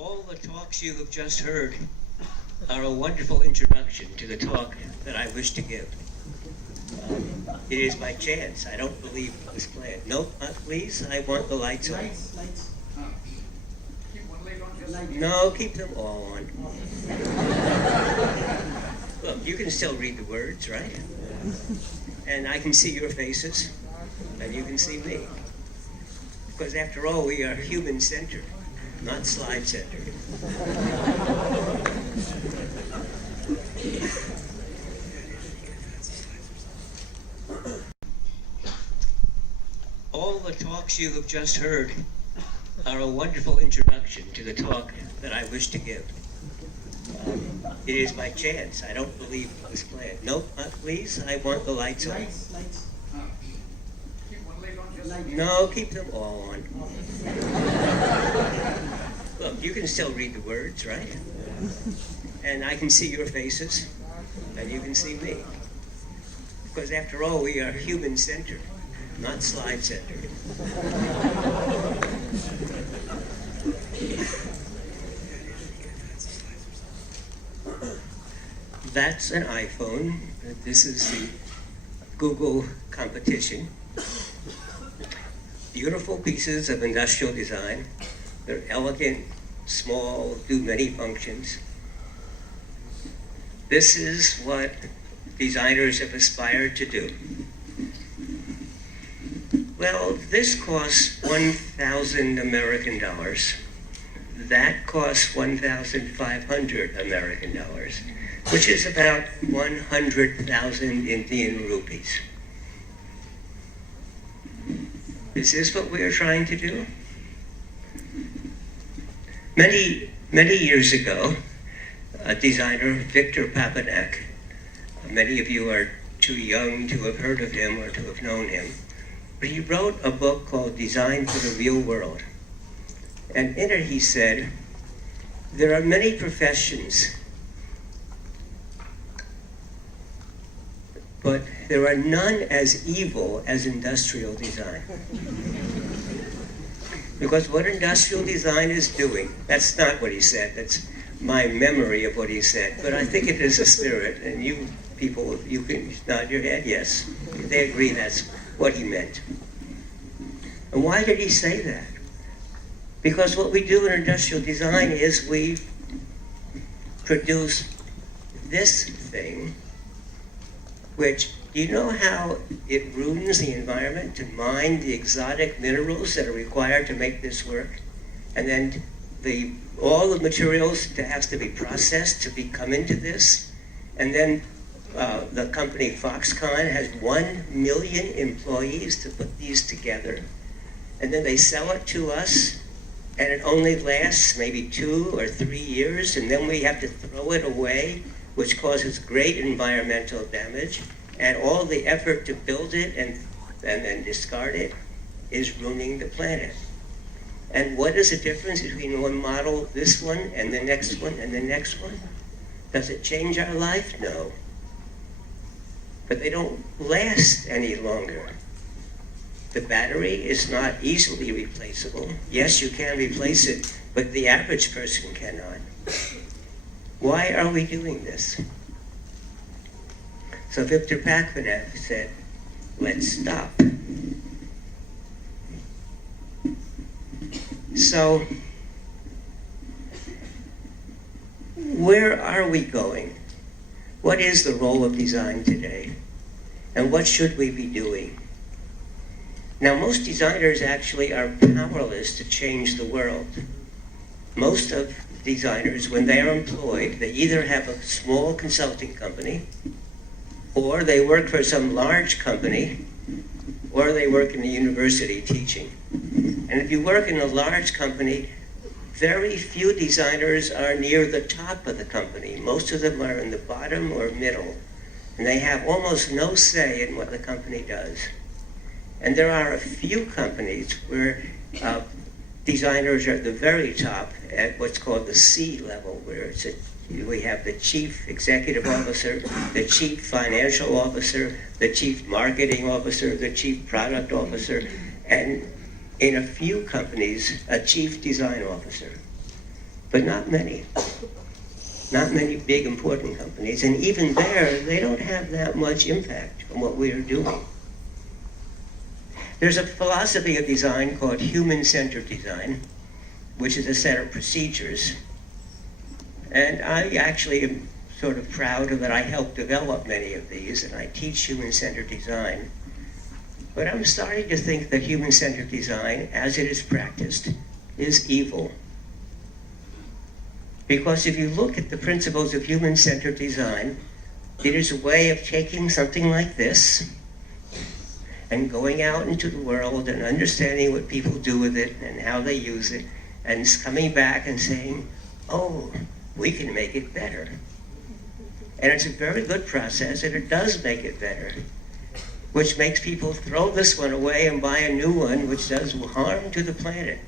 All the talks you have just heard are a wonderful introduction to the talk that I wish to give. It is by chance. I don't believe it was planned. No, please, I want the lights on. Lights. Keep one leg on, just No, keep them all on. Look, you can still read the words, right? And I can see your faces, and you can see me. Because after all, we are human-centered, not slide-centered. All the talks you have just heard are a wonderful introduction to the talk that I wish to give. It is by chance. I don't believe it was planned. No, please, I want the lights on. lights. Keep one leg on, just No, keep them all on. Look, you can still read the words, right? And I can see your faces, and you can see me. Because after all, we are human-centered, not slide-centered. That's an iPhone. This is the Google competition. Beautiful pieces of industrial design. They're elegant, small, do many functions. This is what designers have aspired to do. Well, this costs 1,000 American dollars. That costs 1,500 American dollars, which is about 100,000 Indian rupees. Is this what we are trying to do? Many years ago, a designer, Victor Papanek, many of you are too young to have heard of him or to have known him, but he wrote a book called Design for the Real World. And in it he said, there are many professions, but there are none as evil as industrial design. Because what industrial design is doing, that's not what he said, that's my memory of what he said, but I think it is a spirit, and you people, you can nod your head, yes. They agree that's what he meant. And why did he say that? Because what we do in industrial design is we produce this thing, which, do you know how it ruins the environment to mine the exotic minerals that are required to make this work? And then all the materials that have to be processed to come into this. And then the company Foxconn has 1 million employees to put these together. And then they sell it to us, and it only lasts maybe 2 or 3 years, and then we have to throw it away, which causes great environmental damage. And all the effort to build it and then discard it is ruining the planet. And what is the difference between one model, this one, and the next one, and the next one? Does it change our life? No. But they don't last any longer. The battery is not easily replaceable. Yes, you can replace it, but the average person cannot. Why are we doing this? So Victor Papanek said, let's stop. So, where are we going? What is the role of design today? And what should we be doing? Now, most designers actually are powerless to change the world. Most of designers, when they are employed, they either have a small consulting company, or they work for some large company, or they work in a university teaching. And if you work in a large company, very few designers are near the top of the company. Most of them are in the bottom or middle, and they have almost no say in what the company does. And there are a few companies where designers are at the very top at what's called the C level, where we have the chief executive officer, the chief financial officer, the chief marketing officer, the chief product officer, and in a few companies, a chief design officer. but not many. Not many big, important companies. And even there, they don't have that much impact on what we are doing. There's a philosophy of design called human-centered design, which is a set of procedures. And I actually am sort of proud that I helped develop many of these, and I teach human-centered design. But I'm starting to think that human-centered design, as it is practiced, is evil. Because if you look at the principles of human-centered design, it is a way of taking something like this and going out into the world and understanding what people do with it and how they use it, and coming back and saying, oh, we can make it better. And it's a very good process, and it does make it better, which makes people throw this one away and buy a new one, which does harm to the planet.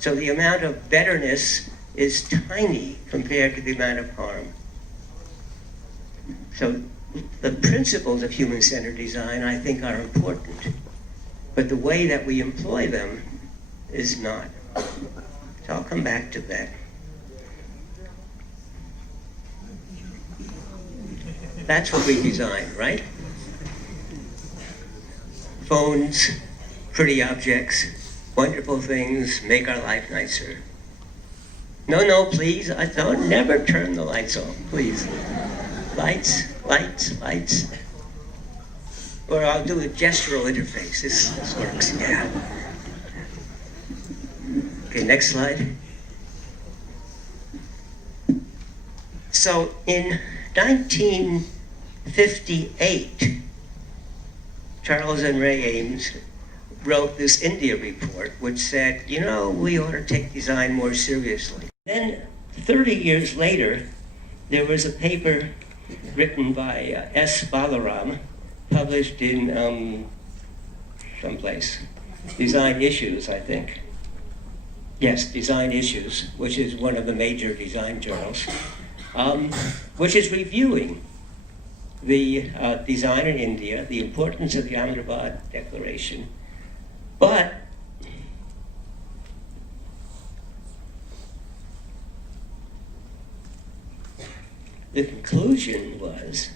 So the amount of betterness is tiny compared to the amount of harm. So the principles of human-centered design, I think, are important, but the way that we employ them is not. So I'll come back to that. That's what we design, right? Phones, pretty objects, wonderful things, make our life nicer. No, please, don't never turn the lights off, please. Lights, lights, lights. Or I'll do a gestural interface. This works, yeah. Okay, next slide. So in 1958, Charles and Ray Ames wrote this India report, which said, you know, we ought to take design more seriously. Then 30 years later, there was a paper written by S. Balaram, published in someplace, Design Issues, I think. Yes, Design Issues, which is one of the major design journals, which is reviewing the design in India, the importance of the Ahmedabad Declaration. But the conclusion was,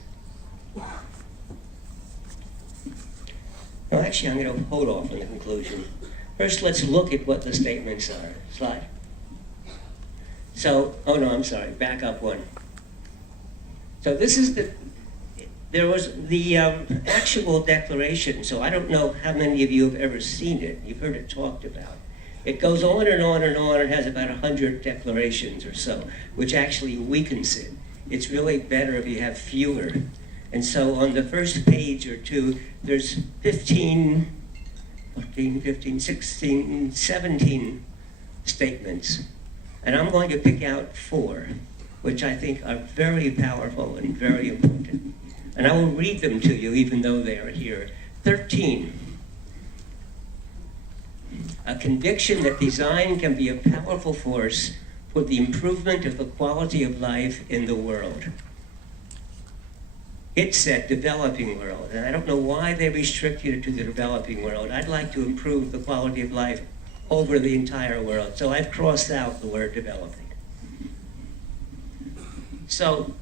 well, actually, I'm going to hold off on the conclusion. First, let's look at what the statements are. Slide. So, oh no, I'm sorry, back up one. So this is there was the actual declaration, so I don't know how many of you have ever seen it. You've heard it talked about. It goes on and on and on and has about 100 declarations or so, which actually weakens it. It's really better if you have fewer. And so on the first page or two, there's 16, 17 statements. And I'm going to pick out 4, which I think are very powerful and very important. And I will read them to you even though they are here. 13. A conviction that design can be a powerful force for the improvement of the quality of life in the world. It said developing world, and I don't know why they restricted it to the developing world. I'd like to improve the quality of life over the entire world, so I've crossed out the word developing. So,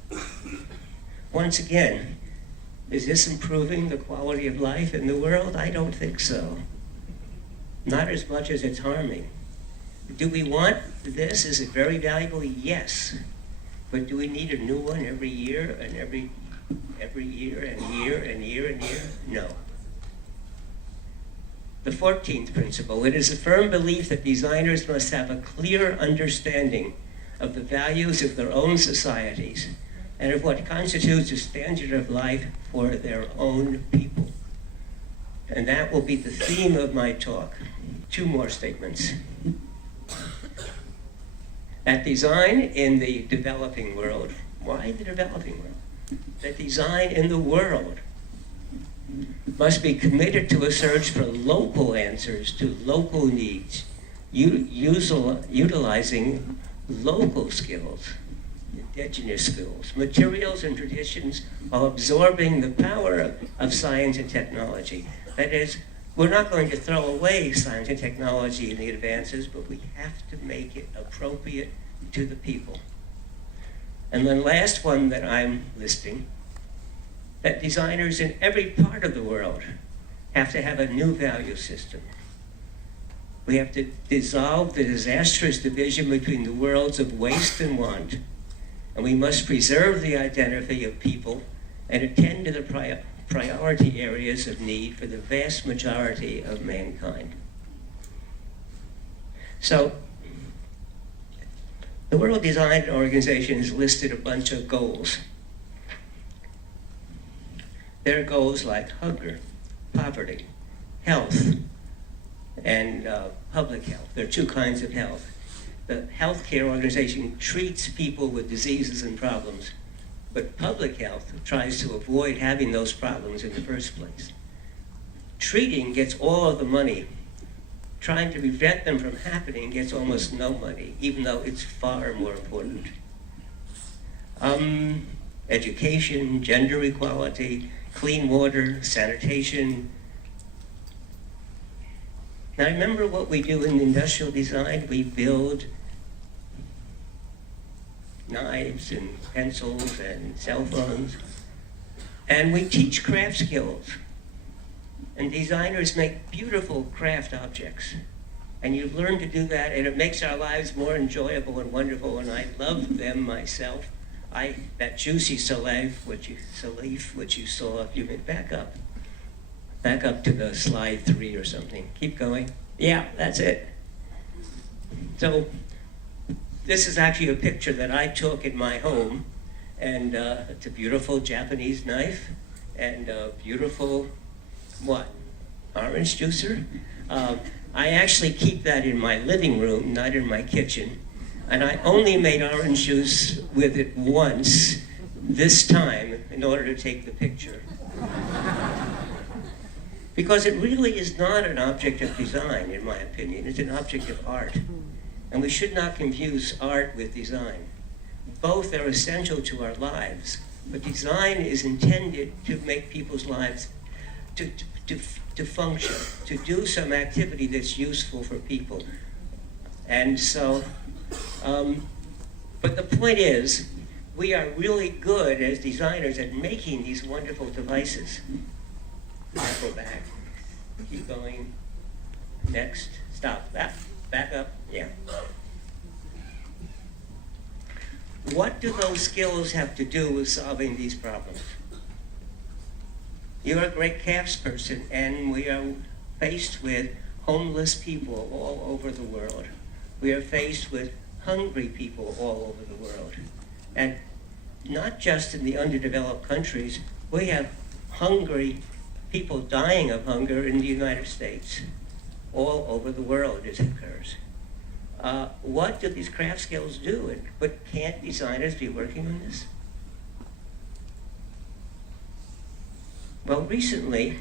once again, is this improving the quality of life in the world? I don't think so. Not as much as it's harming. Do we want this? Is it very valuable? Yes. But do we need a new one every year and every year and year and year and year? No. The 14th principle, it is a firm belief that designers must have a clear understanding of the values of their own societies and of what constitutes a standard of life for their own people. And that will be the theme of my talk. 2 more statements. That design in the developing world, why the developing world? That design in the world must be committed to a search for local answers to local needs, utilizing local skills, indigenous skills, materials and traditions, while absorbing the power of science and technology. That is, we're not going to throw away science and technology and the advances, but we have to make it appropriate to the people. And the last one that I'm listing, that designers in every part of the world have to have a new value system. We have to dissolve the disastrous division between the worlds of waste and want, and we must preserve the identity of people and attend to the priority areas of need for the vast majority of mankind. So, the World Design Organization has listed a bunch of goals. There are goals like hunger, poverty, health, and public health. There are two kinds of health. The healthcare organization treats people with diseases and problems, but public health tries to avoid having those problems in the first place. Treating gets all of the money. Trying to prevent them from happening gets almost no money, even though it's far more important. Education, gender equality, clean water, sanitation. Now remember what we do in industrial design? We build knives and pencils and cell phones, and we teach craft skills. And designers make beautiful craft objects. And you learn to do that, and it makes our lives more enjoyable and wonderful, and I love them myself. That juicy salif, which you saw, if you went back up to the slide 3 or something. Keep going. Yeah, that's it. So this is actually a picture that I took in my home, and it's a beautiful Japanese knife, and a beautiful, orange juicer? I actually keep that in my living room, not in my kitchen. And I only made orange juice with it once, this time, in order to take the picture. Because it really is not an object of design, in my opinion. It's an object of art. And we should not confuse art with design. Both are essential to our lives, but design is intended to make people's lives to function, to do some activity that's useful for people. And so, but the point is, we are really good as designers at making these wonderful devices. I'll go back, keep going, next, stop, back up, yeah. What do those skills have to do with solving these problems? You're a great craftsperson, and we are faced with homeless people all over the world. We are faced with hungry people all over the world. And not just in the underdeveloped countries, we have hungry people dying of hunger in the United States. All over the world it occurs. What do these craft skills do? But can't designers be working on this? Well, recently,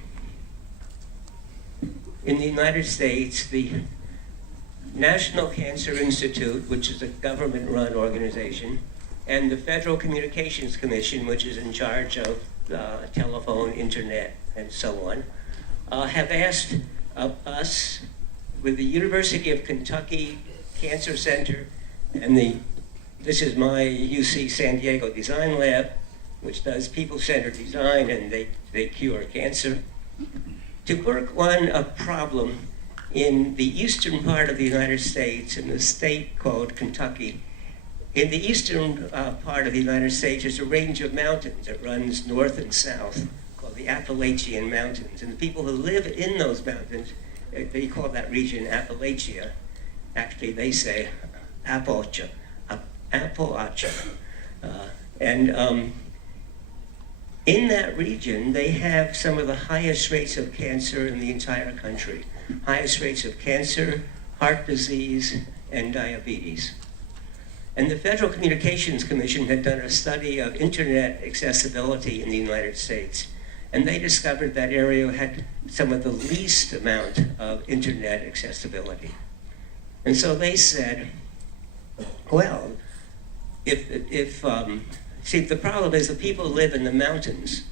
in the United States, the National Cancer Institute, which is a government-run organization, and the Federal Communications Commission, which is in charge of telephone, internet, and so on, have asked us, with the University of Kentucky Cancer Center, and this is my UC San Diego Design Lab, which does people-centered design, and they cure cancer, to work on a problem in the eastern part of the United States, in a state called Kentucky. In the eastern part of the United States, there's a range of mountains that runs north and south, called the Appalachian Mountains. And the people who live in those mountains, they call that region Appalachia. Actually, they say Appalachia. In that region, they have some of the highest rates of cancer in the entire country. Highest rates of cancer, heart disease, and diabetes. And the Federal Communications Commission had done a study of internet accessibility in the United States. And they discovered that area had some of the least amount of internet accessibility. And so they said, well, see, the problem is the people live in the mountains,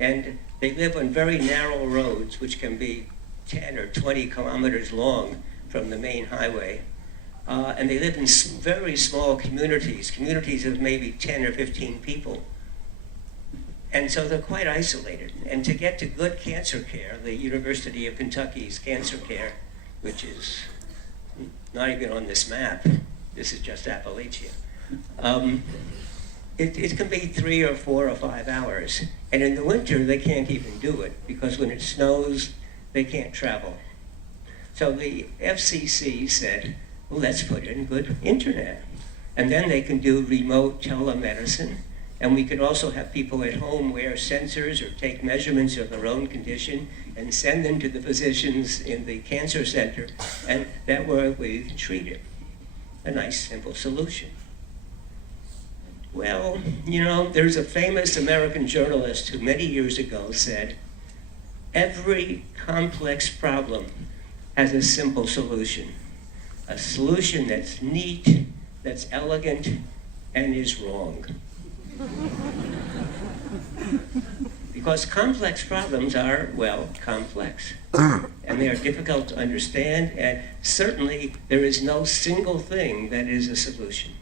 and they live on very narrow roads, which can be 10 or 20 kilometers long from the main highway. and they live in very small communities of maybe 10 or 15 people. And so they're quite isolated. And to get to good cancer care, the University of Kentucky's cancer care, which is not even on this map, this is just Appalachia, it can be 3 or 4 or 5 hours. And in the winter, they can't even do it, because when it snows, they can't travel. So the FCC said, well, let's put in good internet. And then they can do remote telemedicine. And we could also have people at home wear sensors or take measurements of their own condition and send them to the physicians in the cancer center. And that way we can treat it. A nice, simple solution. Well, you know, there's a famous American journalist who many years ago said, every complex problem has a simple solution. A solution that's neat, that's elegant, and is wrong. Because complex problems are, well, complex. And they are difficult to understand, and certainly there is no single thing that is a solution.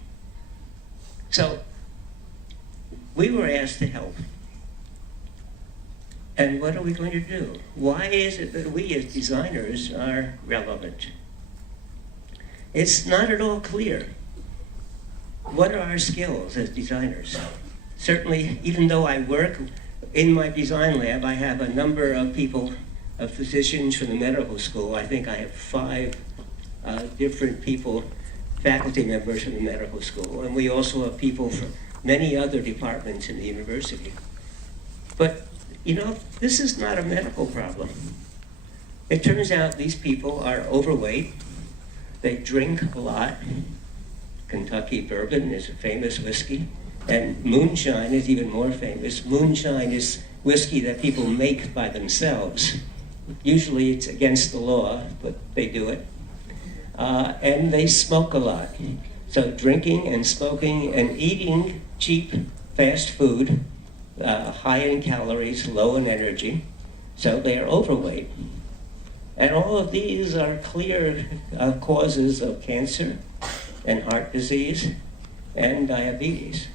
So, we were asked to help. And what are we going to do? Why is it that we as designers are relevant? It's not at all clear. What are our skills as designers? Certainly, even though I work in my design lab, I have a number of people, of physicians from the medical school. I think I have 5 different people, faculty members from the medical school. And we also have people from many other departments in the university. But, you know, this is not a medical problem. It turns out these people are overweight. They drink a lot. Kentucky bourbon is a famous whiskey. And moonshine is even more famous. Moonshine is whiskey that people make by themselves. Usually it's against the law, but they do it. And they smoke a lot. So drinking and smoking and eating cheap, fast food, high in calories, low in energy. So they are overweight. And all of these are clear causes of cancer and heart disease and diabetes.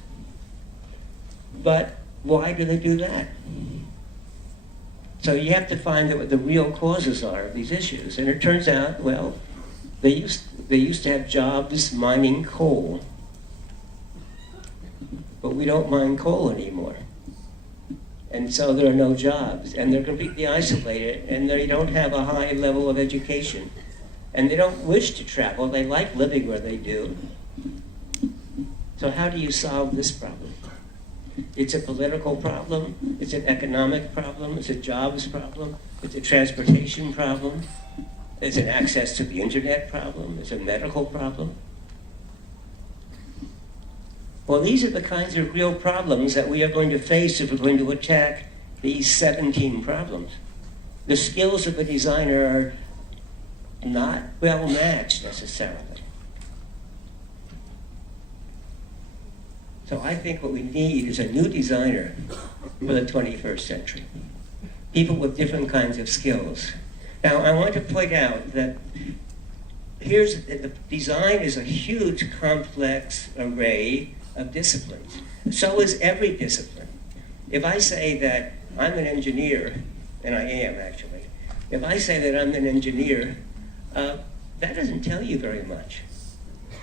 But why do they do that? So you have to find out what the real causes are of these issues. And it turns out, well, they used to have jobs mining coal. But we don't mine coal anymore. And so there are no jobs. And they're completely isolated. And they don't have a high level of education. And they don't wish to travel. They like living where they do. So how do you solve this problem? It's a political problem, it's an economic problem, it's a jobs problem, it's a transportation problem, it's an access to the internet problem, it's a medical problem. Well, these are the kinds of real problems that we are going to face if we're going to attack these 17 problems. The skills of a designer are not well matched necessarily. So I think what we need is a new designer for the 21st century. People with different kinds of skills. Now, I want to point out that the design is a huge, complex array of disciplines. So is every discipline. If I say that I'm an engineer, and I am actually, if I say that I'm an engineer, that doesn't tell you very much.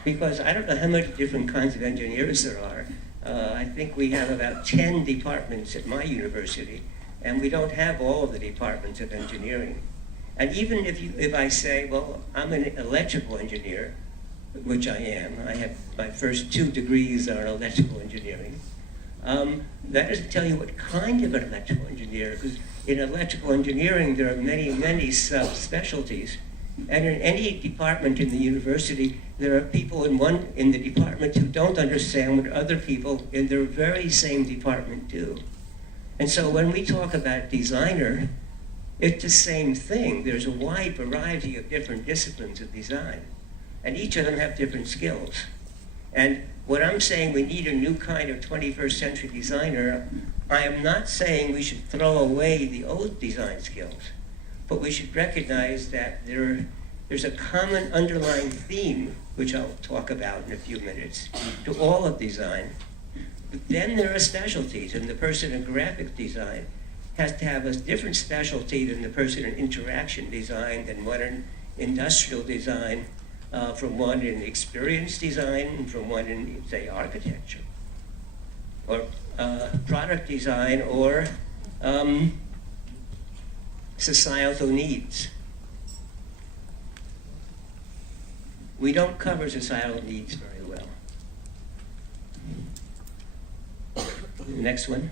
Because I don't know how many different kinds of engineers there are. I think we have about 10 departments at my university, and we don't have all of the departments of engineering. And even if I say, well, I'm an electrical engineer, which I am, I have my first 2 degrees are in electrical engineering, that doesn't tell you what kind of an electrical engineer, because in electrical engineering there are many, many subspecialties. And in any department in the university, there are people in the department who don't understand what other people in their very same department do. And so when we talk about designer, it's the same thing. There's a wide variety of different disciplines of design, and each of them have different skills. And when I'm saying we need a new kind of 21st century designer, I am not saying we should throw away the old design skills. But we should recognize that there there's a common underlying theme, which I'll talk about in a few minutes, to all of design. But then there are specialties, and the person in graphic design has to have a different specialty than the person in interaction design, than one in industrial design, from one in experience design, from one in, say, architecture, or product design, or societal needs. We don't cover societal needs very well. Next one.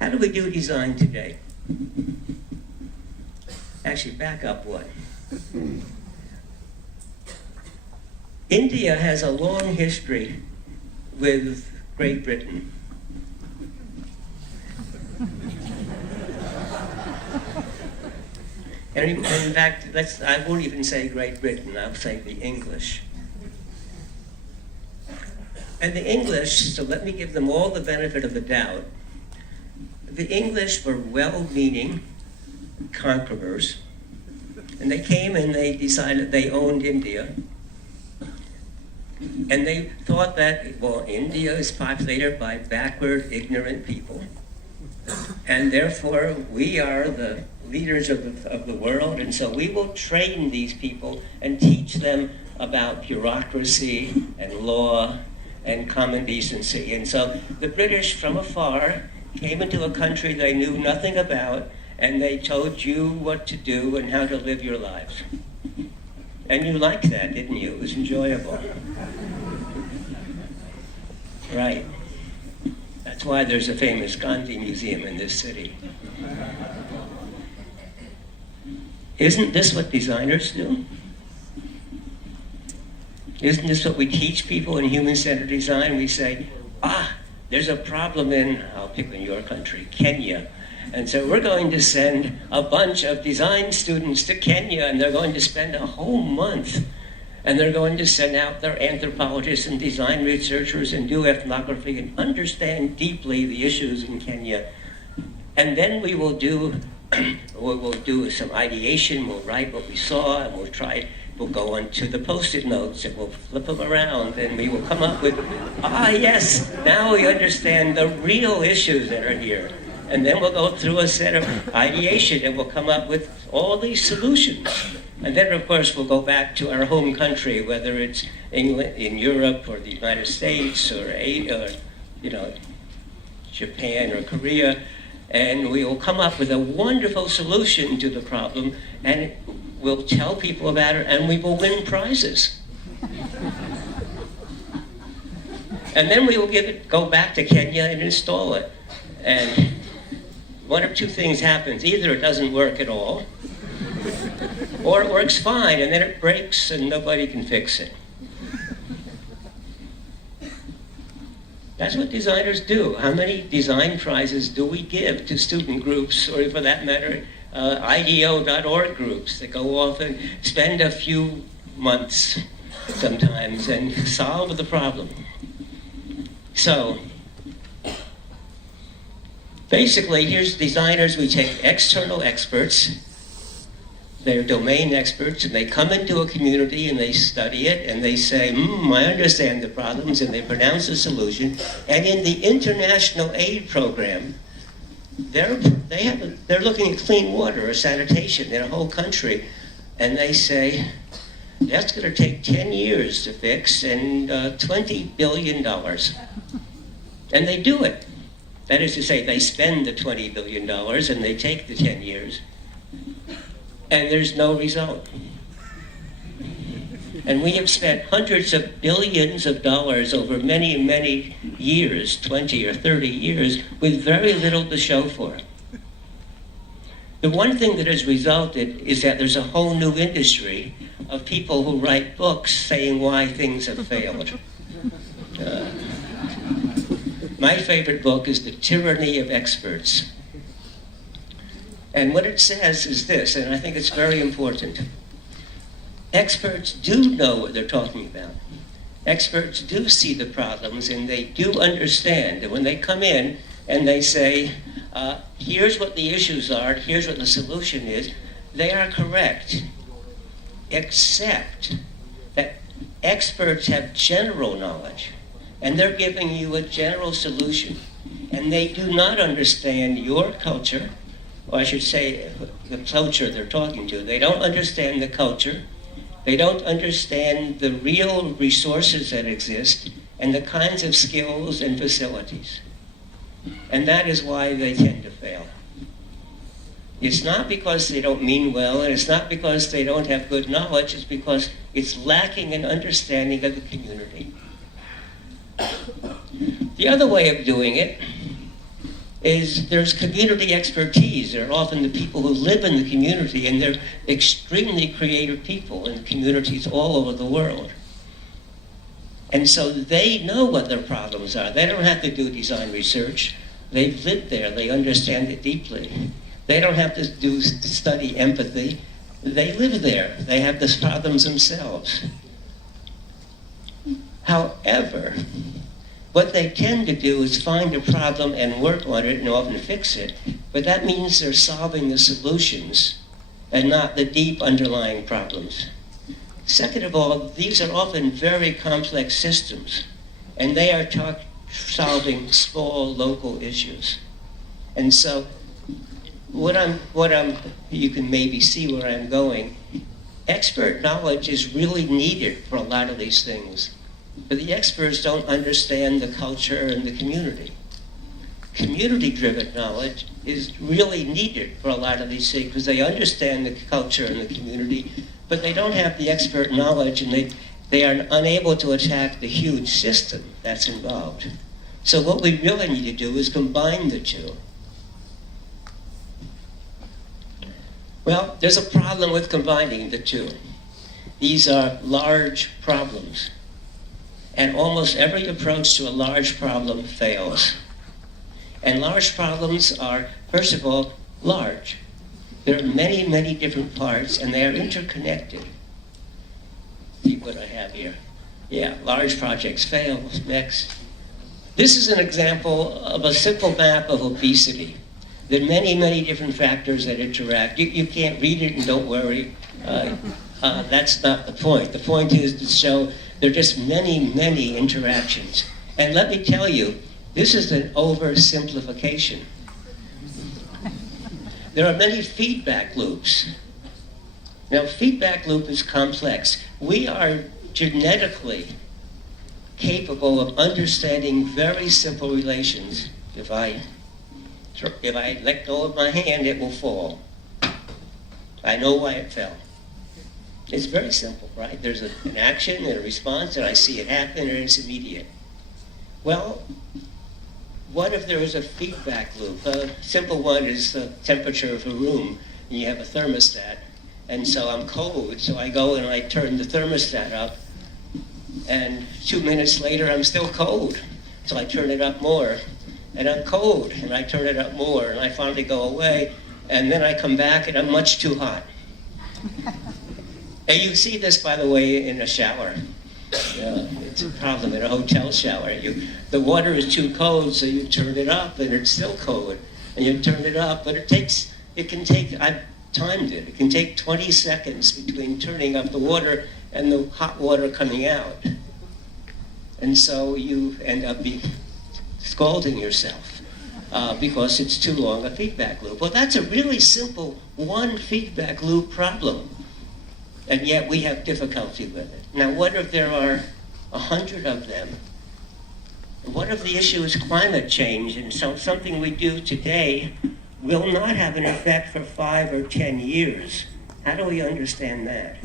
How do we do design today? Actually, back up one. India has a long history with Great Britain. And in fact, I won't even say Great Britain, I'll say the English. And the English, so let me give them all the benefit of the doubt. The English were well-meaning conquerors, and they came and they decided they owned India. And they thought that, well, India is populated by backward, ignorant people, and therefore we are the leaders of the world, and so we will train these people and teach them about bureaucracy and law and common decency. And so the British from afar came into a country they knew nothing about, and they told you what to do and how to live your lives. And you liked that, didn't you? It was enjoyable. Right. That's why there's a famous Gandhi Museum in this city. Isn't this what designers do? Isn't this what we teach people in human-centered design? We say, there's a problem in, I'll pick in your country, Kenya. And so we're going to send a bunch of design students to Kenya, and they're going to spend a whole month. And they're going to send out their anthropologists and design researchers and do ethnography and understand deeply the issues in Kenya. And then we will do we'll do some ideation, we'll write what we saw, and we'll go on to the Post-it notes, and we'll flip them around, and we will come up with, yes, now we understand the real issues that are here. And then we'll go through a set of ideation, and we'll come up with all these solutions. And then, of course, we'll go back to our home country, whether it's England, in Europe, or the United States, or Japan or Korea, and we will come up with a wonderful solution to the problem, and we'll tell people about it, and we will win prizes. And then we will go back to Kenya and install it. And one of two things happens. Either it doesn't work at all, or it works fine, and then it breaks and nobody can fix it. That's what designers do. How many design prizes do we give to student groups, or for that matter, IDEO.org groups that go off and spend a few months sometimes and solve the problem? So, basically, here's designers. We take external experts, they're domain experts, and they come into a community and they study it and they say, I understand the problems, and they pronounce a solution. And in the international aid program, they're looking at clean water or sanitation in a whole country, and they say, that's going to take 10 years to fix and $20 billion. And they do it. That is to say, they spend the $20 billion and they take the 10 years. And there's no result. And we have spent hundreds of billions of dollars over many, many years, 20 or 30 years, with very little to show for it. The one thing that has resulted is that there's a whole new industry of people who write books saying why things have failed. My favorite book is The Tyranny of Experts. And what it says is this, and I think it's very important. Experts do know what they're talking about. Experts do see the problems, and they do understand. And when they come in and they say, here's what the issues are, here's what the solution is, they are correct, except that experts have general knowledge, and they're giving you a general solution, and they do not understand your culture, or I should say the culture they're talking to. They don't understand the culture. They don't understand the real resources that exist and the kinds of skills and facilities. And that is why they tend to fail. It's not because they don't mean well, and it's not because they don't have good knowledge, it's because it's lacking an understanding of the community. The other way of doing it is there's community expertise. They're often the people who live in the community, and they're extremely creative people in communities all over the world. And so they know what their problems are. They don't have to do design research. They've lived there. They understand it deeply. They don't have to study empathy. They live there. They have these problems themselves. However, what they tend to do is find a problem and work on it and often fix it, but that means they're solving the solutions and not the deep underlying problems. Second of all, these are often very complex systems, and they are solving small local issues. And so you can maybe see where I'm going. Expert knowledge is really needed for a lot of these things, but the experts don't understand the culture and the community. Community-driven knowledge is really needed for a lot of these things because they understand the culture and the community, but they don't have the expert knowledge, and they are unable to attack the huge system that's involved. So what we really need to do is combine the two. Well, there's a problem with combining the two. These are large problems. And almost every approach to a large problem fails. And large problems are, first of all, large. There are many, many different parts, and they are interconnected. See what I have here. Yeah, large projects fail. Next. This is an example of a simple map of obesity. There are many, many different factors that interact. You can't read it, and don't worry. That's not the point. The point is to show there are just many, many interactions. And let me tell you, this is an oversimplification. There are many feedback loops. Now, feedback loop is complex. We are genetically capable of understanding very simple relations. If I let go of my hand, it will fall. I know why it fell. It's very simple, right? There's an action and a response, and I see it happen, and it's immediate. Well, what if there was a feedback loop? A simple one is the temperature of a room, and you have a thermostat, and so I'm cold, so I go and I turn the thermostat up, and 2 minutes later I'm still cold, so I turn it up more, and I'm cold, and I turn it up more, and I finally go away, and then I come back and I'm much too hot. And you see this, by the way, in a shower. It's a problem in a hotel shower. The water is too cold, so you turn it up, and it's still cold. And you turn it up, but I've timed it. It can take 20 seconds between turning up the water and the hot water coming out. And so you end up scalding yourself because it's too long a feedback loop. Well, that's a really simple one feedback loop problem. And yet we have difficulty with it. Now, what if there are 100 of them? What if the issue is climate change, and so something we do today will not have an effect for 5 or 10 years? How do we understand that?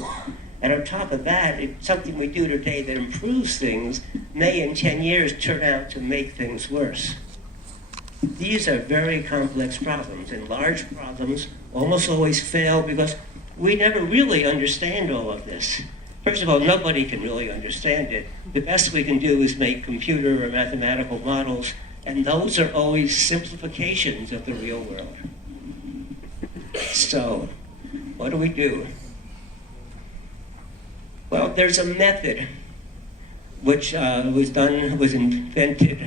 And on top of that, something we do today that improves things may in 10 years turn out to make things worse. These are very complex problems, and large problems almost always fail because we never really understand all of this. First of all, nobody can really understand it. The best we can do is make computer or mathematical models, and those are always simplifications of the real world. So, what do we do? Well, there's a method which was invented,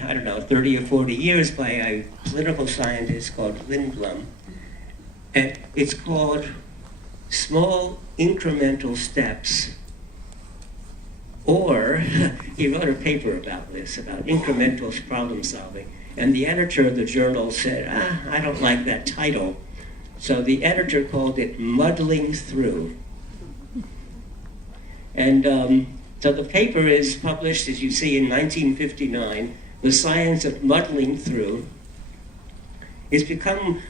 30 or 40 years by a political scientist called Lindblom. And it's called small incremental steps. Or, he wrote a paper about this, about incremental problem solving. And the editor of the journal said, I don't like that title. So the editor called it Muddling Through. And so the paper is published, as you see, in 1959. The Science of Muddling Through. It's become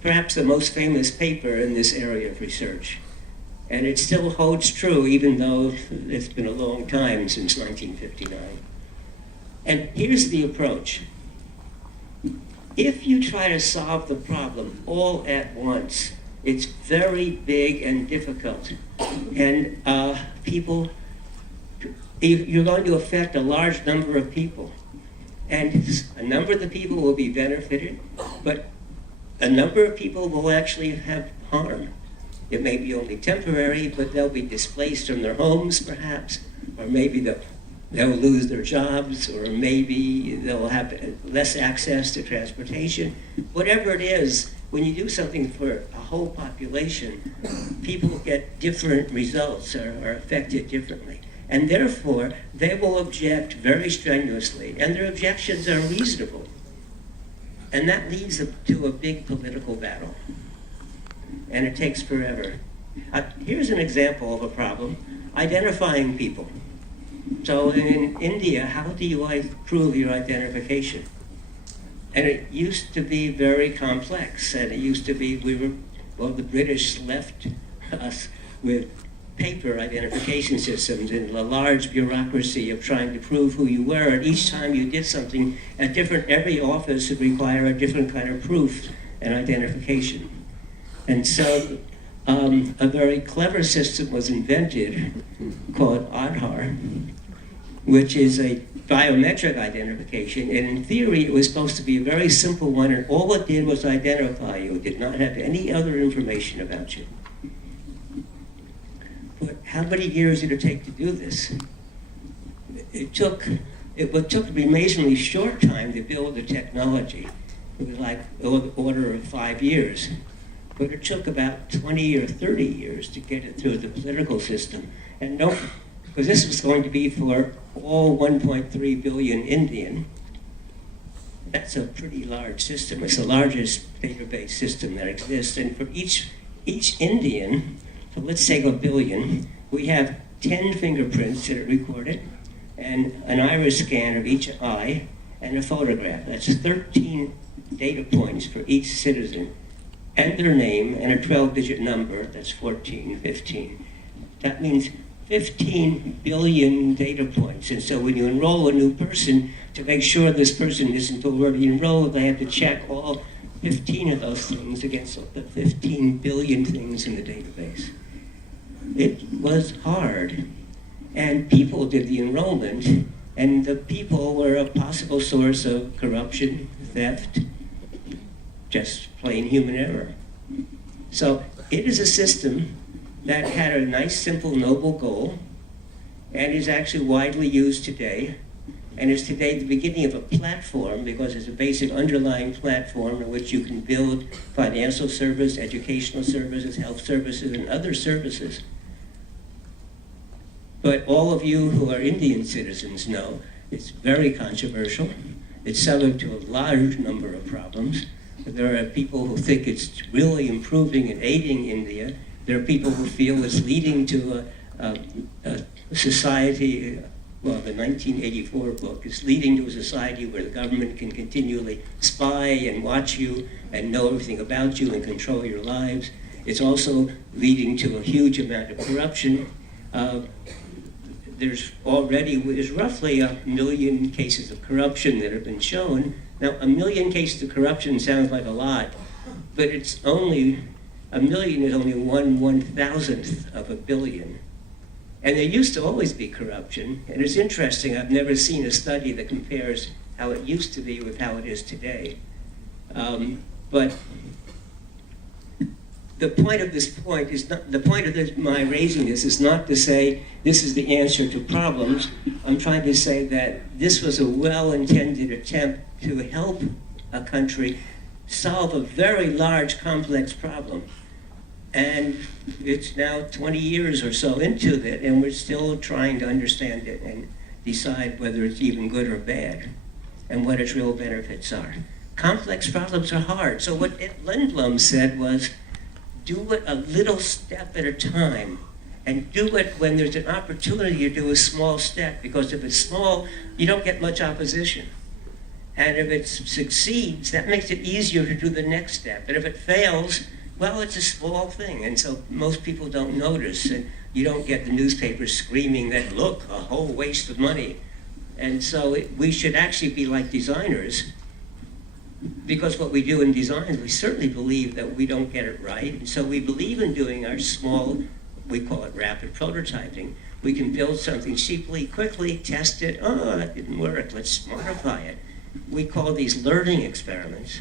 perhaps the most famous paper in this area of research. And it still holds true, even though it's been a long time since 1959. And here's the approach. If you try to solve the problem all at once, it's very big and difficult. And you're going to affect a large number of people. And a number of the people will be benefited, but a number of people will actually have harm. It may be only temporary, but they'll be displaced from their homes, perhaps, or maybe they'll lose their jobs, or maybe they'll have less access to transportation. Whatever it is, when you do something for a whole population, people get different results, are affected differently. And therefore, they will object very strenuously, and their objections are reasonable. And that leads to a big political battle. And it takes forever. Here's an example of a problem: identifying people. So in India, how do you prove your identification? And it used to be very complex, and it used to be, the British left us with paper identification systems and a large bureaucracy of trying to prove who you were, and each time you did something, every office would require a different kind of proof and identification. And so a very clever system was invented called Aadhaar, which is a biometric identification. And in theory, it was supposed to be a very simple one, and all it did was identify you. It did not have any other information about you. But how many years did it take to do this? It took an amazingly short time to build the technology. It was like the order of 5 years. But it took about 20 or 30 years to get it through the political system. And because this was going to be for all 1.3 billion Indian. That's a pretty large system. It's the largest database system that exists. And for each Indian, so let's say 1 billion, we have 10 fingerprints that are recorded, and an iris scan of each eye, and a photograph. That's 13 data points for each citizen, and their name, and a 12-digit number. That's 14, 15. That means 15 billion data points. And so when you enroll a new person, to make sure this person isn't already enrolled, they have to check all 15 of those things against the 15 billion things in the database. It was hard. And people did the enrollment, and the people were a possible source of corruption, theft, just plain human error. So it is a system that had a nice, simple, noble goal, and is actually widely used today, and is today the beginning of a platform, because it's a basic underlying platform in which you can build financial service, educational services, health services, and other services. But all of you who are Indian citizens know it's very controversial. It's subject to a large number of problems. There are people who think it's really improving and aiding India. There are people who feel it's leading to a society, well, the 1984 book is leading to a society where the government can continually spy and watch you and know everything about you and control your lives. It's also leading to a huge amount of corruption. There's roughly 1 million cases of corruption that have been shown. Now, 1 million cases of corruption sounds like a lot, but it's only, 1 million is only 1/1000th of a billion. And there used to always be corruption, and it's interesting, I've never seen a study that compares how it used to be with how it is today. But the point of my raising this is not to say this is the answer to problems. I'm trying to say that this was a well-intended attempt to help a country solve a very large, complex problem. And it's now 20 years or so into it, and we're still trying to understand it and decide whether it's even good or bad and what its real benefits are. Complex problems are hard. So what Lindblom said was, do it a little step at a time, and do it when there's an opportunity to do a small step, because if it's small, you don't get much opposition. And if it succeeds, that makes it easier to do the next step. And if it fails, well, it's a small thing, and so most people don't notice, and you don't get the newspapers screaming that, look, a whole waste of money. And so we should actually be like designers, because what we do in design, we certainly believe that we don't get it right, and so we believe in doing our small, we call it rapid prototyping. We can build something cheaply, quickly, test it, oh, that didn't work, let's modify it. We call these learning experiments.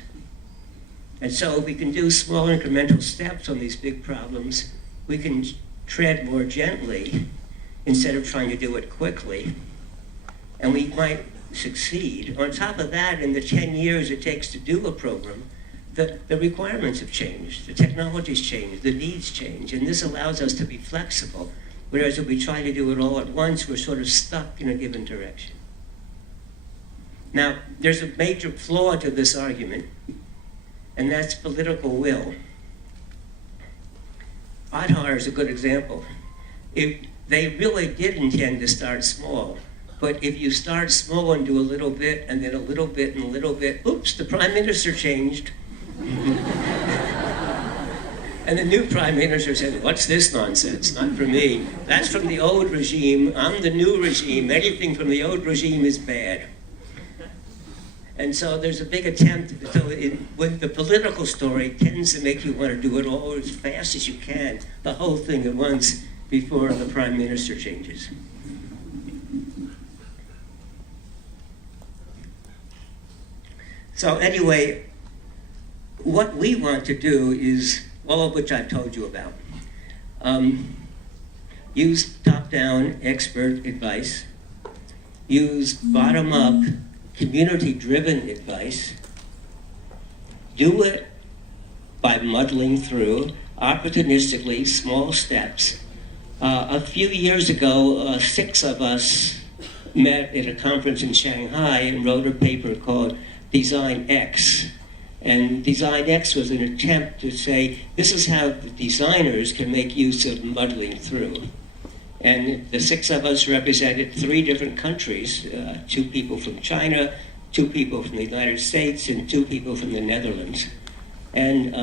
And so if we can do small incremental steps on these big problems, we can tread more gently instead of trying to do it quickly. And we might succeed. On top of that, in the 10 years it takes to do a program, the requirements have changed, the technology's changed, the needs change, and this allows us to be flexible. Whereas if we try to do it all at once, we're sort of stuck in a given direction. Now, there's a major flaw to this argument, and that's political will. Adhar is a good example. If they really did intend to start small, but if you start small and do a little bit, and then a little bit and a little bit, oops, the prime minister changed. And the new prime minister said, what's this nonsense? Not for me. That's from the old regime. I'm the new regime. Anything from the old regime is bad. And so there's a big attempt, when the political story tends to make you want to do it all as fast as you can, the whole thing at once, before the prime minister changes. So anyway, what we want to do is all of which I've told you about. Use top-down expert advice, use bottom-up community-driven advice, do it by muddling through, opportunistically, small steps. A few years ago, 6 of us met at a conference in Shanghai and wrote a paper called Design X. And Design X was an attempt to say, this is how the designers can make use of muddling through. And the 6 of us represented 3 different countries, 2 people from China, 2 people from the United States, and 2 people from the Netherlands. And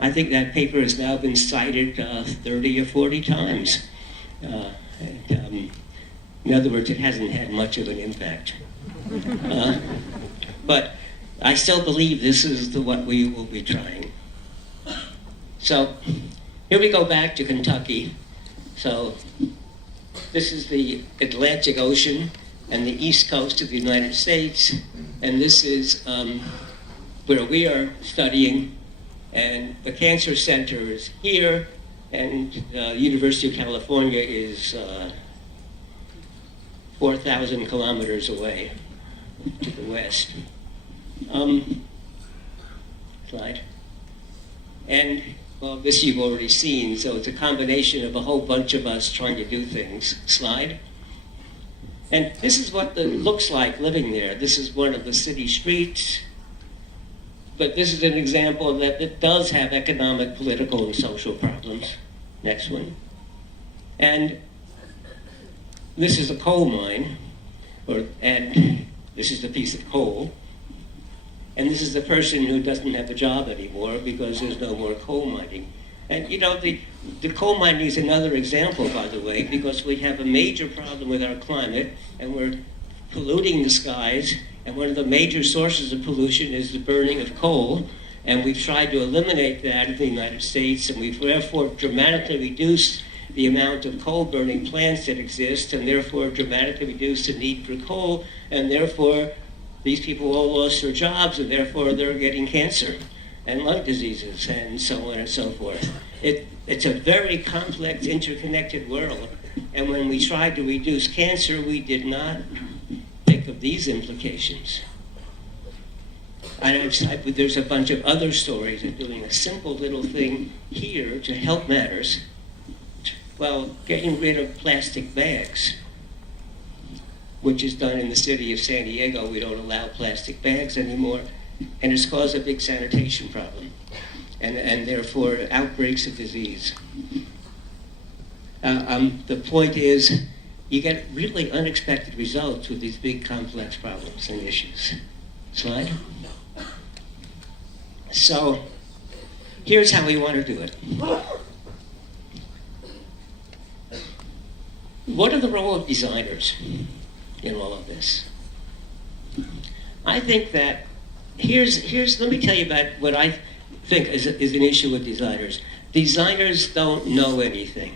I think that paper has now been cited 30 or 40 times. In other words, it hasn't had much of an impact. But I still believe this is what we will be trying. So here we go back to Kentucky. So this is the Atlantic Ocean and the east coast of the United States. And this is where we are studying. And the cancer center is here. And the University of California is 4,000 kilometers away to the west. Slide. And, well, this you've already seen, so it's a combination of a whole bunch of us trying to do things. Slide. And this is what it looks like living there. This is one of the city streets. But this is an example that it does have economic, political, and social problems. Next one. And this is a coal mine, and this is the piece of coal. And this is the person who doesn't have a job anymore because there's no more coal mining. And you know, the coal mining is another example, by the way, because we have a major problem with our climate, and we're polluting the skies, and one of the major sources of pollution is the burning of coal, and we've tried to eliminate that in the United States, and we've therefore dramatically reduced the amount of coal-burning plants that exist, and therefore dramatically reduced the need for coal, and therefore these people all lost their jobs, and therefore they're getting cancer and lung diseases and so on and so forth. It's a very complex, interconnected world. And when we tried to reduce cancer, we did not think of these implications. There's a bunch of other stories of doing a simple little thing here to help matters. Well, getting rid of plastic bags, which is done in the city of San Diego. We don't allow plastic bags anymore, and it's caused a big sanitation problem, and therefore outbreaks of disease. The point is, you get really unexpected results with these big complex problems and issues. Slide. So, here's how we want to do it. What are the role of designers in all of this? I think that let me tell you about what I think is an issue with designers. Designers don't know anything,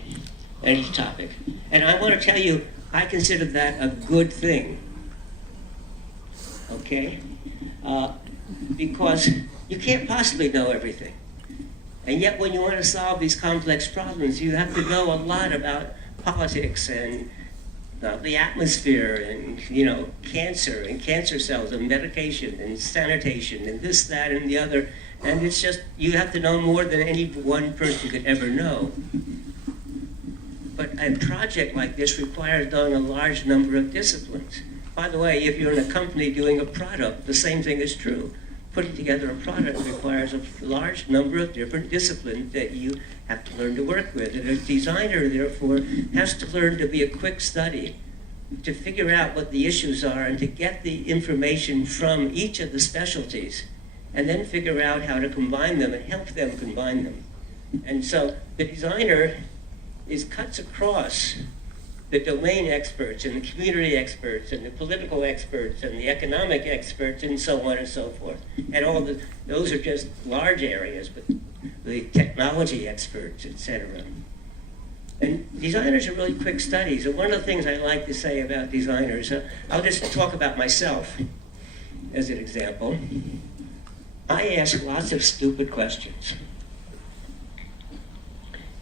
any topic. And I want to tell you, I consider that a good thing. Okay? Because you can't possibly know everything. And yet when you want to solve these complex problems, you have to know a lot about politics and the atmosphere and, cancer and cancer cells and medication and sanitation and this, that, and the other. And it's just, you have to know more than any one person could ever know. But a project like this requires knowing a large number of disciplines. By the way, if you're in a company doing a product, the same thing is true. Putting together a product requires a large number of different disciplines that you have to learn to work with. And a designer, therefore, has to learn to be a quick study, to figure out what the issues are and to get the information from each of the specialties, and then figure out how to combine them and help them combine them. And so the designer cuts across the domain experts and the community experts and the political experts and the economic experts and so on and so forth. And those are just large areas, but the technology experts, etc. And designers are really quick studies. And one of the things I like to say about designers, I'll just talk about myself as an example. I ask lots of stupid questions.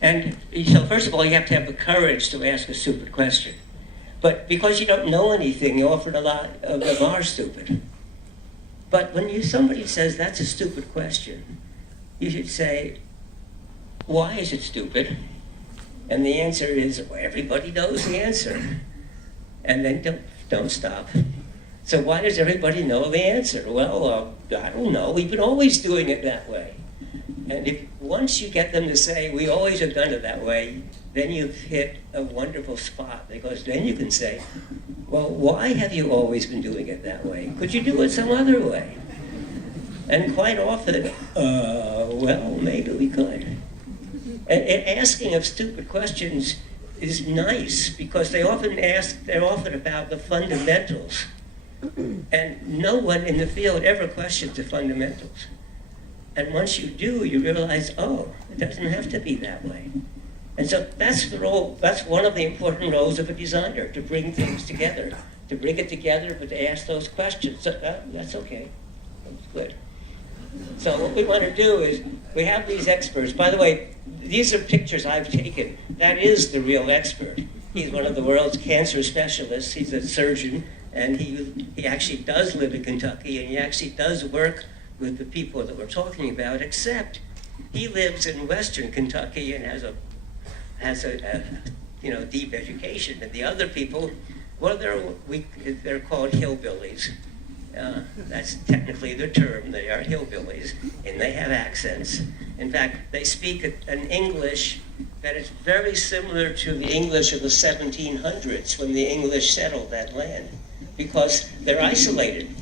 And so first of all, you have to have the courage to ask a stupid question. But because you don't know anything, you often a lot of them are stupid. But when somebody says that's a stupid question, you should say, why is it stupid? And the answer is, well, everybody knows the answer. And then don't stop. So why does everybody know the answer? Well, I don't know. We've been always doing it that way. And once you get them to say, we always have done it that way, then you've hit a wonderful spot, because then you can say, well, why have you always been doing it that way? Could you do it some other way? And quite often, well, maybe we could. And asking of stupid questions is nice, because they're often about the fundamentals. And no one in the field ever questions the fundamentals. And once you do, you realize, oh, it doesn't have to be that way. And so that's one of the important roles of a designer, to bring things together, to bring it together, but to ask those questions. So that's okay. That's good. So what we want to do is, we have these experts. By the way, these are pictures I've taken. That is the real expert. He's one of the world's cancer specialists. He's a surgeon, and he actually does live in Kentucky, and he actually does work with the people that we're talking about, except he lives in Western Kentucky and has a deep education. And the other people, well, they're called hillbillies. That's technically the term. They are hillbillies, and they have accents. In fact, they speak an English that is very similar to the English of the 1700s, when the English settled that land, because they're isolated.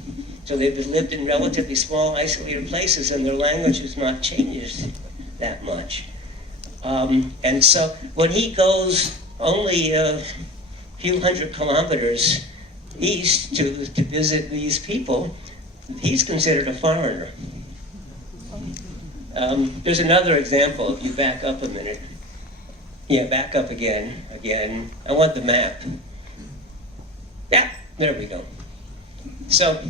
So they've lived in relatively small, isolated places, and their language has not changed that much. And so when he goes only a few hundred kilometers east to visit these people, he's considered a foreigner. There's another example, if you back up a minute. Yeah, back up again. I want the map. Yeah, there we go. So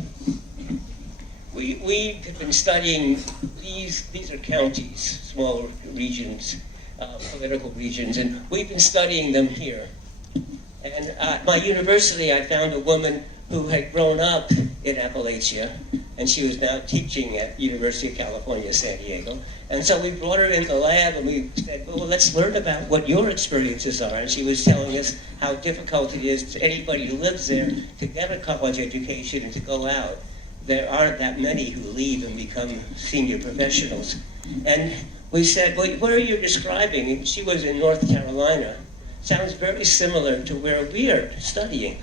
we have been studying these are counties, small regions, political regions, and we've been studying them here. And at my university, I found a woman who had grown up in Appalachia, and she was now teaching at University of California, San Diego. And so we brought her in the lab, and we said, well, let's learn about what your experiences are. And she was telling us how difficult it is to anybody who lives there to get a college education and to go out. There aren't that many who leave and become senior professionals. And we said, well, what are you describing? And she was in North Carolina. Sounds very similar to where we are studying.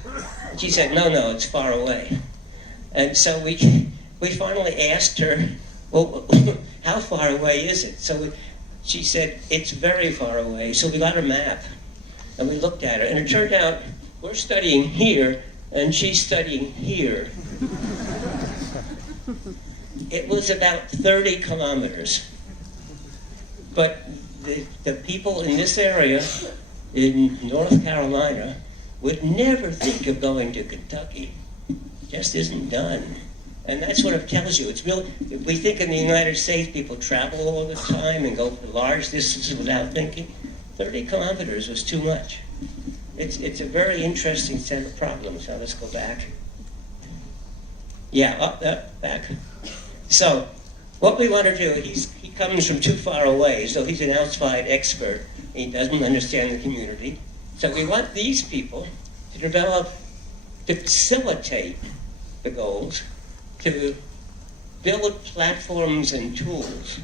And she said, no, it's far away. And so we finally asked her, well, how far away is it? So she said, it's very far away. So we got a map, and we looked at it. And it turned out we're studying here, and she's studying here. It was about 30 kilometers. But the people in this area in North Carolina would never think of going to Kentucky. Just isn't done. And that's what it tells you. It's real. We think in the United States people travel all the time and go for large distances without thinking. 30 kilometers was too much. It's a very interesting set of problems. Now let's go back. Yeah, up, back. So what we want to do, he comes from too far away, so he's an outside expert. He doesn't understand the community. So we want these people to develop, to facilitate the goals, to build platforms and tools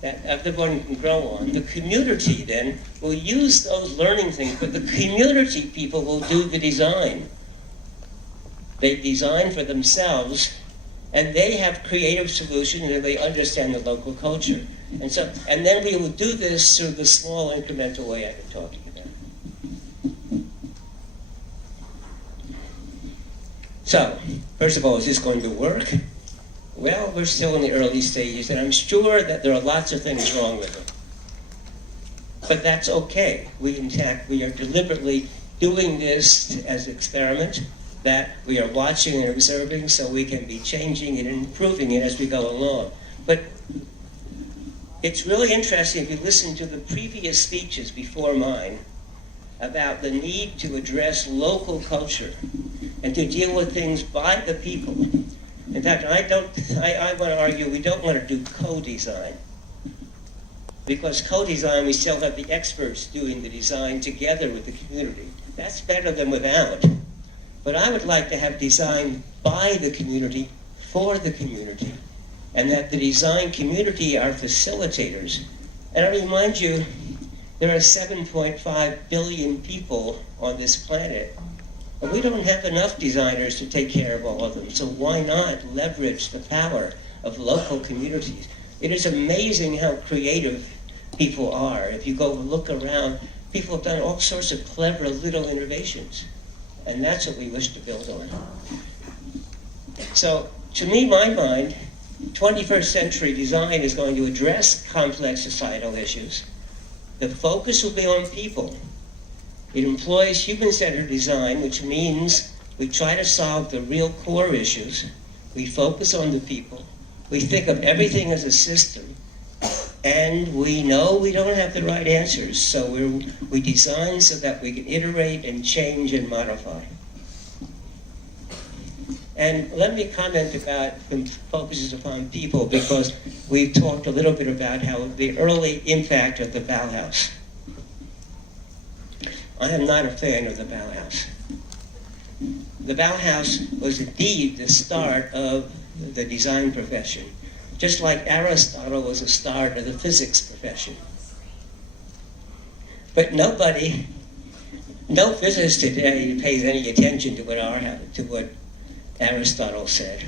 that everyone can grow on. The community then will use those learning things, but the community people will do the design. They design for themselves, and they have creative solutions, and they understand the local culture. And then we will do this through the small incremental way I've been talking about. So, first of all, is this going to work? Well, we're still in the early stages, and I'm sure that there are lots of things wrong with it. But that's okay. We are deliberately doing this as an experiment that we are watching and observing so we can be changing and improving it as we go along. But it's really interesting if you listen to the previous speeches before mine about the need to address local culture and to deal with things by the people. In fact, I want to argue we don't want to do co-design. Because co-design, we still have the experts doing the design together with the community. That's better than without. But I would like to have design by the community, for the community, and that the design community are facilitators. And I remind you, there are 7.5 billion people on this planet. But we don't have enough designers to take care of all of them. So why not leverage the power of local communities? It is amazing how creative people are. If you go look around, people have done all sorts of clever little innovations. And that's what we wish to build on. So, to me, my mind, 21st century design is going to address complex societal issues. The focus will be on people. It employs human-centered design, which means we try to solve the real core issues. We focus on the people. We think of everything as a system. And we know we don't have the right answers, so we design so that we can iterate and change and modify. And let me comment about the focuses upon people, because we've talked a little bit about how the early impact of the Bauhaus. I am not a fan of the Bauhaus. The Bauhaus was indeed the start of the design profession, just like Aristotle was the start of the physics profession. But no physicist today pays any attention to what Aristotle said.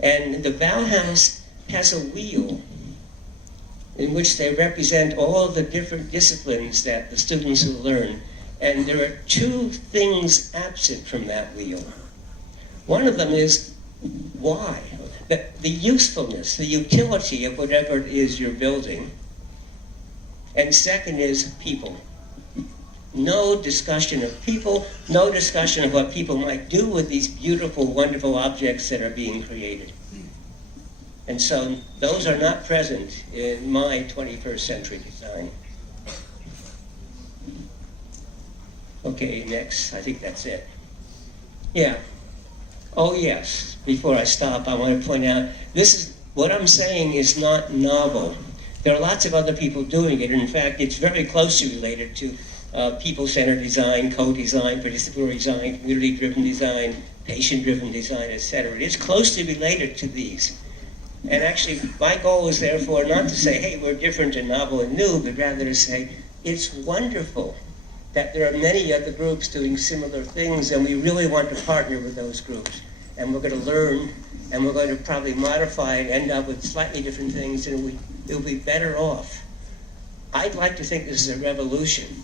And the Bauhaus has a wheel in which they represent all the different disciplines that the students will learn. And there are two things absent from that wheel. One of them is why? The usefulness, the utility of whatever it is you're building. And second is people. No discussion of people, no discussion of what people might do with these beautiful, wonderful objects that are being created. And so those are not present in my 21st century design. Okay, next. I think that's it. Yeah. Oh yes, before I stop, I want to point out, what I'm saying is not novel. There are lots of other people doing it, and in fact, it's very closely related to people-centered design, co-design, participatory design, community-driven design, patient-driven design, etc. It is closely related to these. And actually, my goal is therefore not to say, hey, we're different and novel and new, but rather to say, it's wonderful that there are many other groups doing similar things, and we really want to partner with those groups. And we're going to learn, and we're going to probably modify and end up with slightly different things, and it'll be better off. I'd like to think this is a revolution,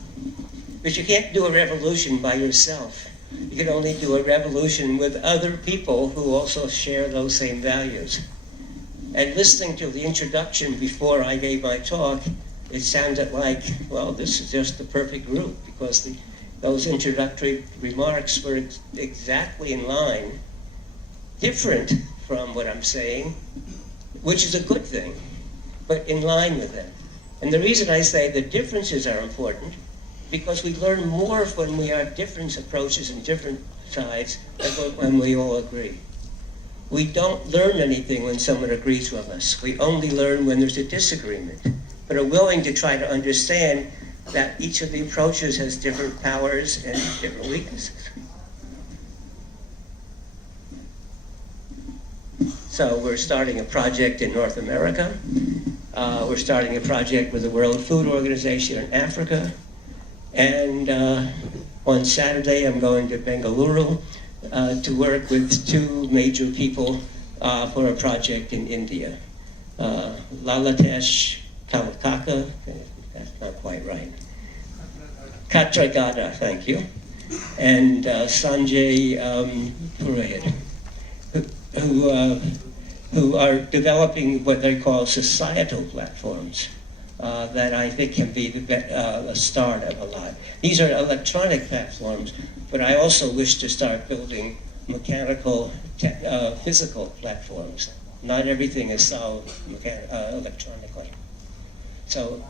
but you can't do a revolution by yourself. You can only do a revolution with other people who also share those same values. And listening to the introduction before I gave my talk, it sounded like, well, this is just the perfect group, because those introductory remarks were exactly in line, different from what I'm saying, which is a good thing, but in line with them. And the reason I say the differences are important, because we learn more when we have different approaches and different sides than when we all agree. We don't learn anything when someone agrees with us. We only learn when there's a disagreement, but are willing to try to understand that each of the approaches has different powers and different weaknesses. So we're starting a project in North America. We're starting a project with the World Food Organization in Africa. And on Saturday, I'm going to Bengaluru to work with two major people for a project in India. Lalitesh Kawakaka, that's not quite right. Katragada, thank you. And Sanjay Purohit, who are developing what they call societal platforms that I think can be a start of a lot. These are electronic platforms, but I also wish to start building mechanical, physical platforms. Not everything is solved electronically. So,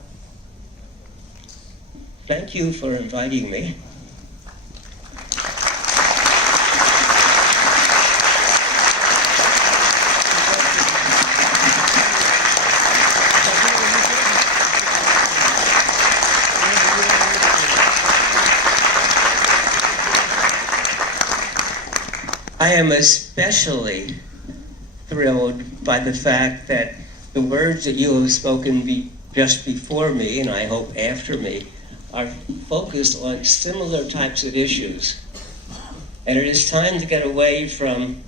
thank you for inviting me. I am especially thrilled by the fact that the words that you have spoken just before me, and I hope after me, are focused on similar types of issues. And it is time to get away from,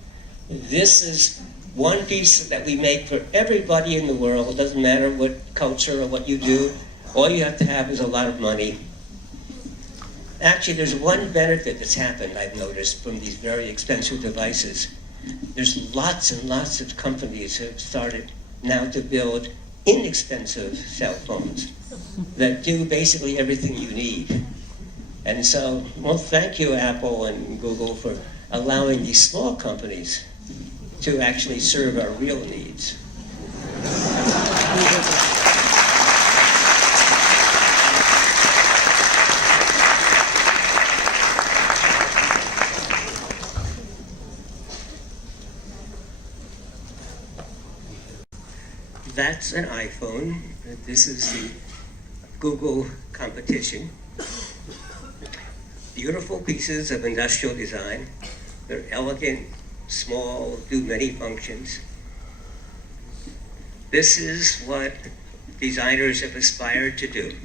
this is one piece that we make for everybody in the world. It doesn't matter what culture or what you do. All you have to have is a lot of money. Actually, there's one benefit that's happened, I've noticed, from these very expensive devices. There's lots and lots of companies who have started now to build inexpensive cell phones that do basically everything you need. And so, well, thank you, Apple and Google, for allowing these small companies to actually serve our real needs. That's an iPhone. This is the Google competition. Beautiful pieces of industrial design. They're elegant, small, do many functions. This is what designers have aspired to do.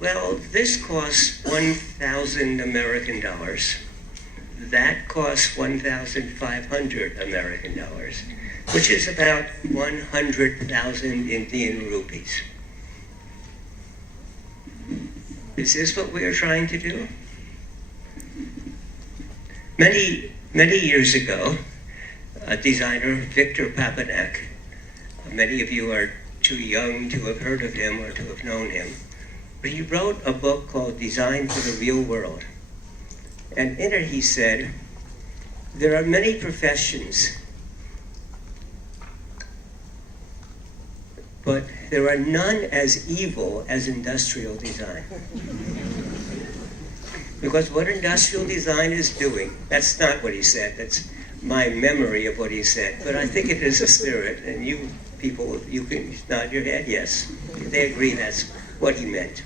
Well, this costs 1,000 American dollars. That costs 1,500 American dollars, which is about 100,000 Indian rupees. Is this what we are trying to do? Many years ago, a designer, Victor Papanek, many of you are too young to have heard of him or to have known him, but he wrote a book called Design for the Real World. And in it he said, there are many professions, but there are none as evil as industrial design. Because what industrial design is doing, that's not what he said, that's my memory of what he said, but I think it is a spirit, and you people, you can nod your head, yes. They agree that's what he meant.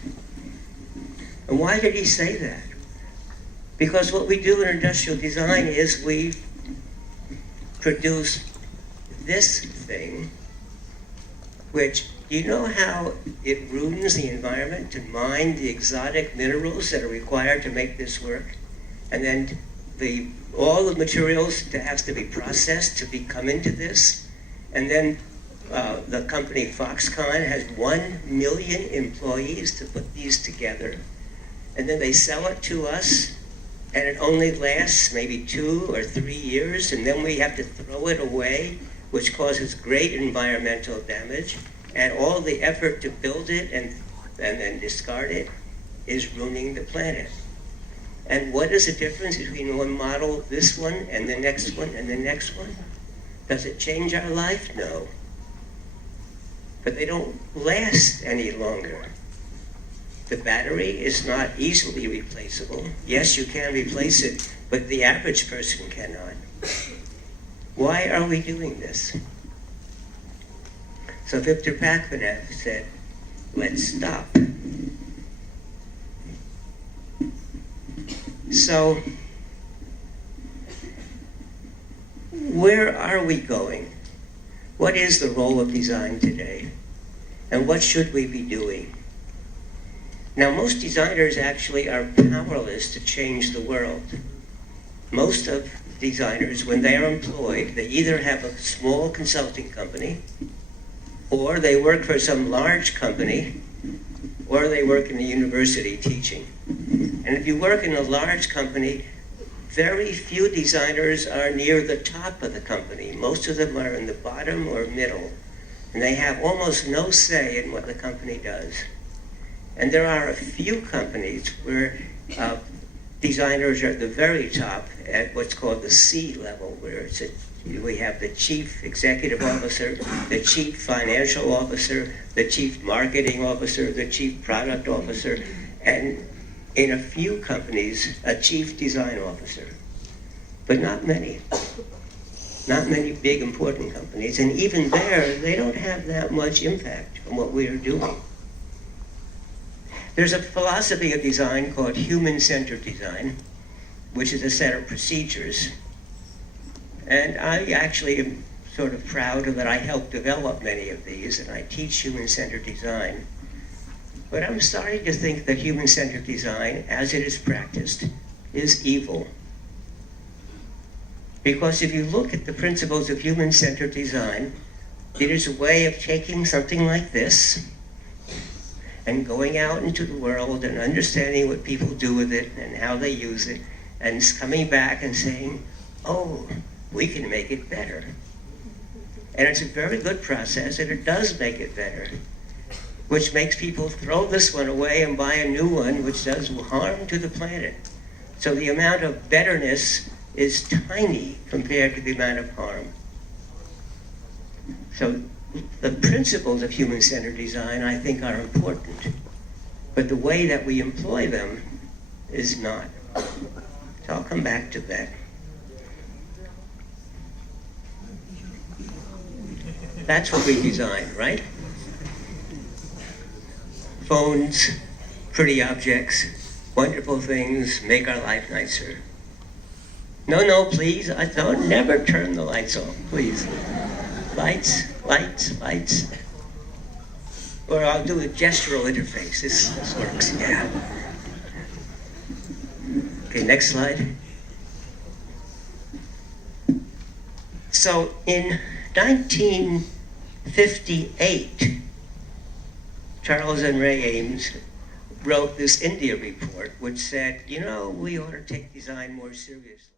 And why did he say that? Because what we do in industrial design is we produce this thing, which, you know how it ruins the environment to mine the exotic minerals that are required to make this work? And then all the materials that has to be processed to come into this? And then the company Foxconn has 1 million employees to put these together. And then they sell it to us, and it only lasts maybe 2 or 3 years, and then we have to throw it away, which causes great environmental damage. And all the effort to build it and then discard it is ruining the planet. And what is the difference between one model, this one, and the next one, and the next one? Does it change our life? No. But they don't last any longer. The battery is not easily replaceable. Yes, you can replace it, but the average person cannot. Why are we doing this? So Viktor Pakpanev said, let's stop. So, where are we going? What is the role of design today? And what should we be doing? Now, most designers actually are powerless to change the world. Most of designers, when they are employed, they either have a small consulting company, or they work for some large company, or they work in a university teaching. And if you work in a large company, very few designers are near the top of the company. Most of them are in the bottom or middle, and they have almost no say in what the company does. And there are a few companies where designers are at the very top at what's called the C level, where we have the chief executive officer, the chief financial officer, the chief marketing officer, the chief product officer, and in a few companies, a chief design officer. But not many. Not many big, important companies. And even there, they don't have that much impact on what we are doing. There's a philosophy of design called human-centered design, which is a set of procedures. And I actually am sort of proud that I helped develop many of these, and I teach human-centered design. But I'm starting to think that human-centered design, as it is practiced, is evil. Because if you look at the principles of human-centered design, it is a way of taking something like this and going out into the world and understanding what people do with it and how they use it, and coming back and saying, oh, we can make it better. And it's a very good process, and it does make it better, which makes people throw this one away and buy a new one, which does harm to the planet. So the amount of betterness is tiny compared to the amount of harm. So the principles of human-centered design, I think, are important, but the way that we employ them is not. So I'll come back to that. That's what we design, right? Phones, pretty objects, wonderful things, make our life nicer. No, please, I don't never turn the lights off, please. Lights, lights, lights. Or I'll do a gestural interface. This works, yeah. Okay, next slide. So in 1958, Charles and Ray Ames wrote this India report, which said, you know, we ought to take design more seriously.